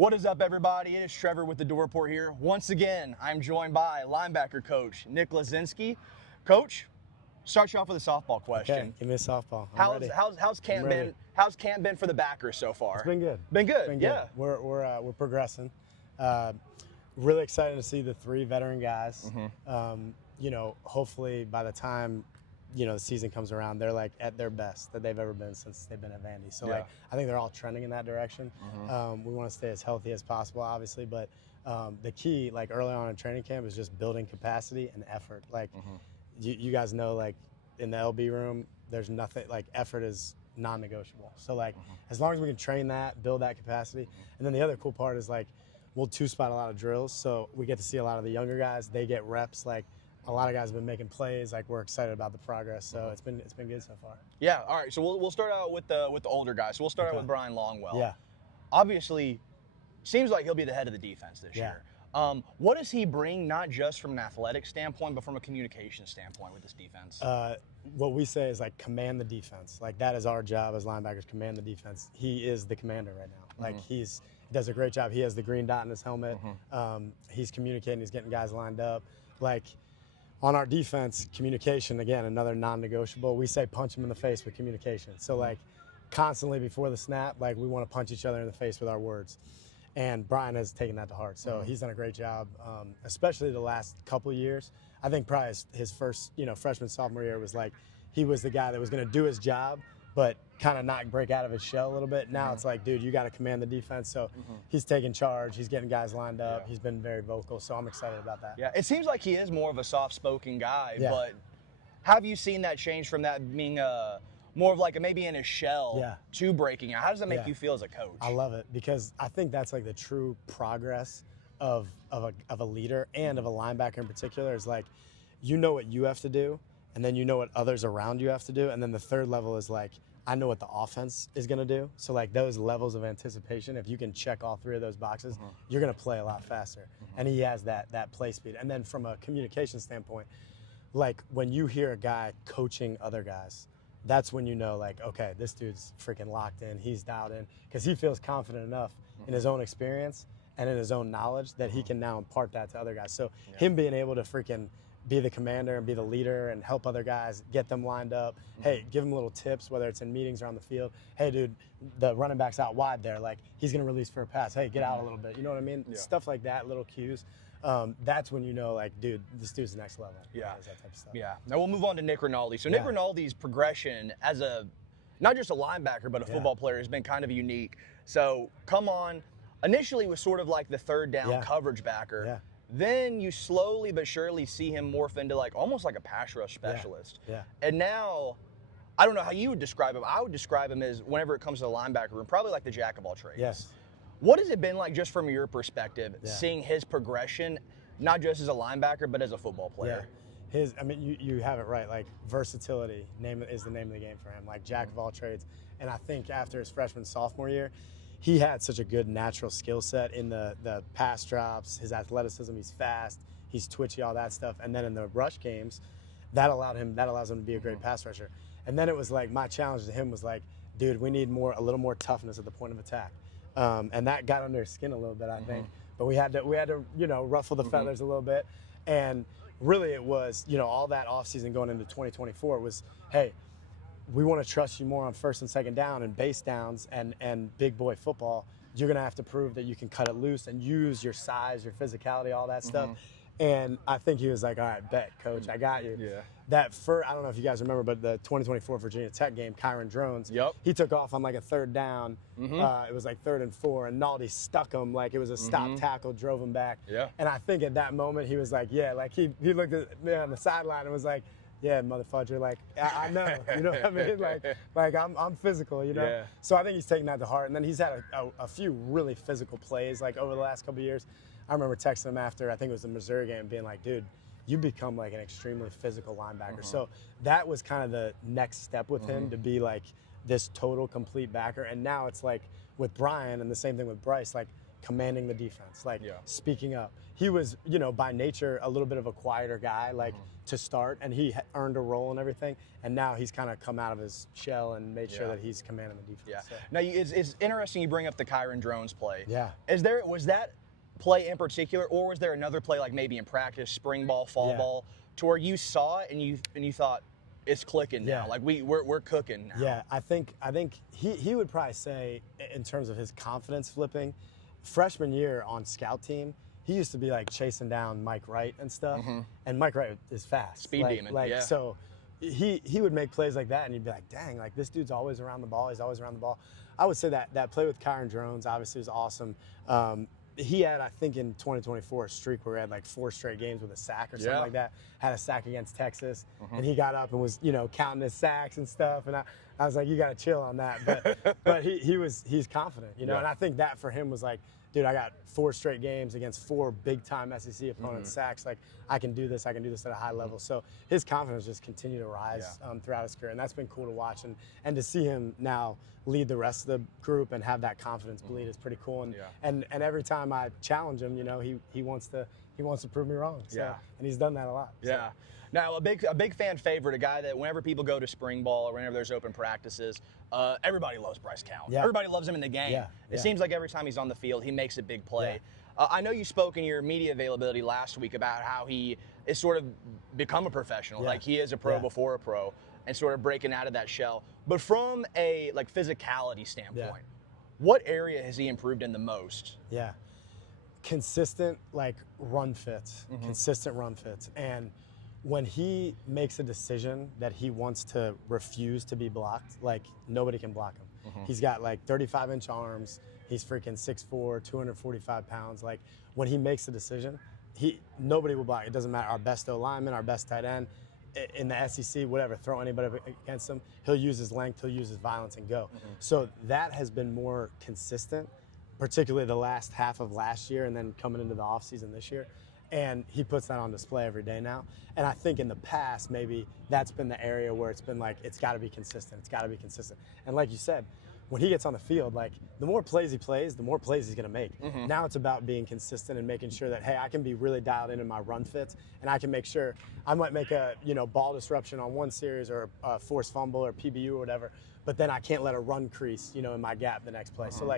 What is up, everybody? It is Trevor with the Dore Report here. Once again, I'm joined by linebacker coach Nick Lezynski. Coach, start you off with a softball question. Okay, give me a softball. How's camp been? How's camp been for the backers so far? It's been good. Been good. It's been good. Yeah. We're progressing. Really excited to see the 3 veteran guys. Hopefully by the time the season comes around, they're like at their best that they've ever been since they've been at Vandy. So I think they're all trending in that direction. We want to stay as healthy as possible, obviously, but the key, like early on in training camp, is just building capacity and effort. Like you guys know, like in the LB room, there's nothing like effort is non-negotiable. So like as long as we can train that, build that capacity, and then the other cool part is like we'll 2-spot a lot of drills, so we get to see a lot of the younger guys. They get reps. Like a lot of guys have been making plays. Like we're excited about the progress. So it's been good so far. Yeah. All right. So we'll start out with the older guys. So we'll start out with Brian Longwell. Yeah. Obviously, seems like he'll be the head of the defense this year. What does he bring, not just from an athletic standpoint, but from a communication standpoint with this defense? What we say is like command the defense. Like that is our job as linebackers, command the defense. He is the commander right now. Like he does a great job. He has the green dot in his helmet. He's communicating. He's getting guys lined up. Like on our defense, communication, again, another non-negotiable. We say punch him in the face with communication. So like constantly before the snap, like we want to punch each other in the face with our words. And Brian has taken that to heart. So he's done a great job, especially the last couple of years. I think probably his first, freshman, sophomore year was like, he was the guy that was going to do his job, but kind of not break out of his shell a little bit. Now it's like, dude, you got to command the defense. So he's taking charge. He's getting guys lined up. He's been very vocal. So I'm excited about that. Yeah, it seems like he is more of a soft-spoken guy, but have you seen that change from that being more of like maybe in his shell to breaking out? How does that make you feel as a coach? I love it because I think that's like the true progress of a leader and of a linebacker in particular is like, you know what you have to do, and then you know what others around you have to do, and then the third level is like, I know what the offense is going to do. So like those levels of anticipation, if you can check all 3 of those boxes, you're going to play a lot faster. And he has that play speed. And then from a communication standpoint, like when you hear a guy coaching other guys, that's when you know like, okay, this dude's freaking locked in. He's dialed in because he feels confident enough in his own experience and in his own knowledge that he can now impart that to other guys. So him being able to freaking be the commander and be the leader and help other guys, get them lined up. Hey, give them little tips, whether it's in meetings or on the field. Hey, dude, the running back's out wide there. Like, he's going to release for a pass. Hey, get out a little bit. You know what I mean? Stuff like that, little cues. That's when you know, like, dude, this dude's the next level. Yeah. That type of stuff. Yeah. Now we'll move on to Nick Rinaldi. So Nick Rinaldi's progression as not just a linebacker, but a football player has been kind of unique. So come on, initially was sort of like the third down coverage backer. Yeah. Then you slowly but surely see him morph into like almost like a pass rush specialist. Yeah. And now, I don't know how you would describe him. I would describe him as, whenever it comes to the linebacker room, probably like the jack of all trades. Yes. What has it been like just from your perspective, seeing his progression, not just as a linebacker, but as a football player? Yeah. You have it right. Like versatility is the name of the game for him. Like jack of all trades. And I think after his freshman, sophomore year, he had such a good natural skill set in the pass drops, his athleticism. He's fast, he's twitchy, all that stuff. And then in the rush games, that allows him to be a great pass rusher. And then it was like my challenge to him was like, dude, we need a little more toughness at the point of attack. And that got under his skin a little bit, I think. But we had to ruffle the feathers a little bit. And really it was, all that offseason going into 2024 was, hey, we want to trust you more on first and second down and base downs and big boy football. You're going to have to prove that you can cut it loose and use your size, your physicality, all that stuff. And I think he was like, all right, bet, coach, I got you. Yeah. I don't know if you guys remember, but the 2024 Virginia Tech game, Kyron Drones, he took off on like a third down. It was like 3rd and 4, and Naldi stuck him like it was a stop tackle, drove him back. Yeah. And I think at that moment he was like, like he looked at me on the sideline and was like, yeah, motherfucker, like, I know, you know what I mean? Like I'm physical, Yeah. So I think he's taking that to heart. And then he's had a few really physical plays, like, over the last couple of years. I remember texting him after, I think it was the Missouri game, being like, dude, you become, like, an extremely physical linebacker. So that was kind of the next step with him, to be, like, this total, complete backer. And now it's, like, with Brian, and the same thing with Bryce, like, commanding the defense, like speaking up. He was, by nature, a little bit of a quieter guy, like to start, and he earned a role and everything. And now he's kind of come out of his shell and made sure that he's commanding the defense. Yeah. So. Now, it's interesting you bring up the Kyron Drones play. Yeah. Was that play in particular, or was there another play like maybe in practice, spring ball, fall ball, to where you saw it and you thought it's clicking now, like we're cooking now? Yeah, I think he would probably say, in terms of his confidence flipping, freshman year on scout team, he used to be like chasing down Mike Wright and stuff, and Mike Wright is fast, speed demon, so he would make plays like that, and you'd be like, dang, like this dude's always around the ball. He's always around the ball. I would say that play with Kyron Drones obviously was awesome. He had, I think, in 2024, a streak where he had like 4 straight games with a sack or something like that. Had a sack against Texas, and he got up and was, counting his sacks and stuff. And I was like, you got to chill on that. But he's confident, And I think that for him was like, dude, I got 4 straight games against 4 big-time SEC opponents, sacks. Like, I can do this at a high level. So his confidence just continued to rise throughout his career, and that's been cool to watch. And to see him now lead the rest of the group and have that confidence bleed is pretty cool. And every time I challenge him, he wants to prove me wrong. So, and he's done that a lot. Yeah. So. Now, a big fan favorite, a guy that whenever people go to spring ball or whenever there's open practices, everybody loves Bryce Cal. Yeah. Everybody loves him in the game. It seems like every time he's on the field, he makes a big play. I know you spoke in your media availability last week about how he is sort of become a professional, like he is a pro before a pro, and sort of breaking out of that shell. But from a physicality standpoint, what area has he improved in the most? Yeah, consistent run fits, consistent run fits, and when he makes a decision that he wants to refuse to be blocked, nobody can block him. He's got 35-inch arms. He's freaking 6'4", 245 pounds. When he makes a decision, nobody will block. It doesn't matter. Our best O-lineman, our best tight end, in the SEC, whatever, throw anybody against him. He'll use his length, he'll use his violence and go. So that has been more consistent, particularly the last half of last year and then coming into the offseason this year. And he puts that on display every day now. And I think in the past, maybe that's been the area where it's been it's got to be consistent. It's got to be consistent. And like you said, when he gets on the field, the more plays he plays, the more plays he's going to make. Now it's about being consistent and making sure that, hey, I can be really dialed into my run fits, and I can make sure I might make a ball disruption on one series or a forced fumble or PBU or whatever, but then I can't let a run crease, in my gap the next play. So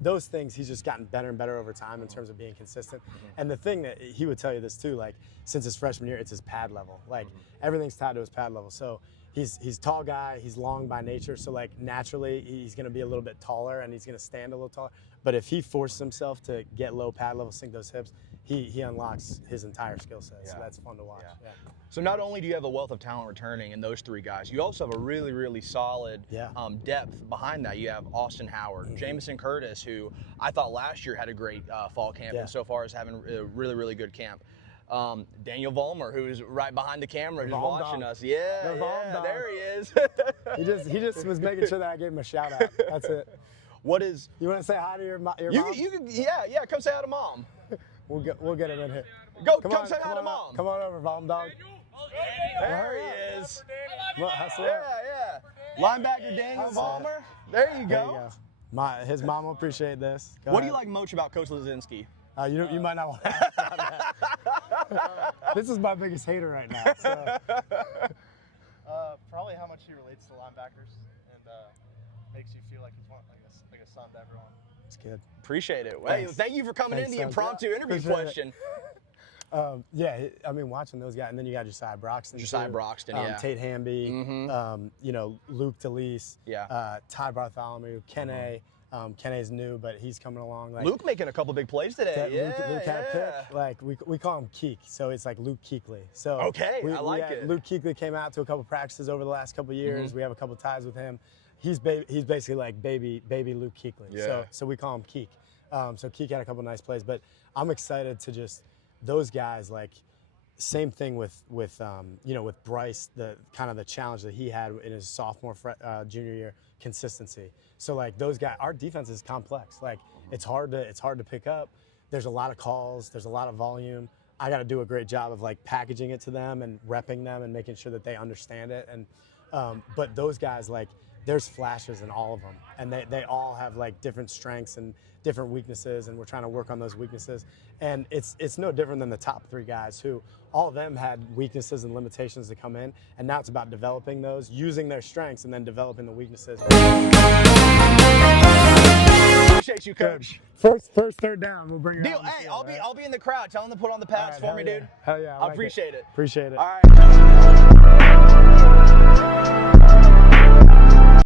those things, he's just gotten better and better over time in terms of being consistent. And the thing that he would tell you this too, since his freshman year, it's his pad level. Everything's tied to his pad level. So he's a tall guy, he's long by nature, so naturally he's gonna be a little bit taller and he's gonna stand a little taller. But if he forces himself to get low pad level, sink those hips, he unlocks his entire skill set. So that's fun to watch. So not only do you have a wealth of talent returning in those 3 guys, you also have a really, really solid depth behind that. You have Austin Howard, Jamison Curtis, who I thought last year had a great fall camp and so far is having a really, really good camp. Daniel Vollmer, who's right behind the camera, just watching us. There he is. he just was making sure that I gave him a shout out. That's it. What is? You want to say hi to your mom? You can, come say hi to Mom. We'll get him in here. Come say hi to Mom. Come on over, Vom Dog. There he is. Look, hustle up. Linebacker Daniel Vollmer. There you go. His mom will appreciate this. What do you like most about Coach Lezynski? You might not want to ask about that. This is my biggest hater right now. So. Probably how much he relates to linebackers and makes you feel like he's like a son to everyone. It's good. Appreciate it. Hey, thank you for coming in the impromptu interview question. Watching those guys, and then you got Josiah Broxton. Tate Hamby, Luke DeLeese, Ty Bartholomew, Kene. Kenne's new, but he's coming along. Luke making a couple big plays today. Luke had a pick. We call him Keek, so it's like Luke Kuechly. So I like it. Luke Kuechly came out to a couple practices over the last couple years. We have a couple ties with him. He's basically like baby Luke Kuechly. So we call him Keek. So Keek had a couple nice plays, but I'm excited to just those guys Same thing with Bryce, the kind of the challenge that he had in his sophomore junior year, consistency. So those guys, our defense is complex. It's hard to pick up. There's a lot of calls. There's a lot of volume. I got to do a great job of packaging it to them and repping them and making sure that they understand it. And but those guys there's flashes in all of them, and they all have like different strengths and different weaknesses, and we're trying to work on those weaknesses. And it's no different than the top 3 guys, who all of them had weaknesses and limitations to come in, and now it's about developing those, using their strengths, and then developing the weaknesses. Appreciate you, Coach. First third down, we'll bring you Deal. Hey, I'll be in the crowd. Tell them to put on the pads for me, dude. Hell yeah, I appreciate it. Appreciate it. All right.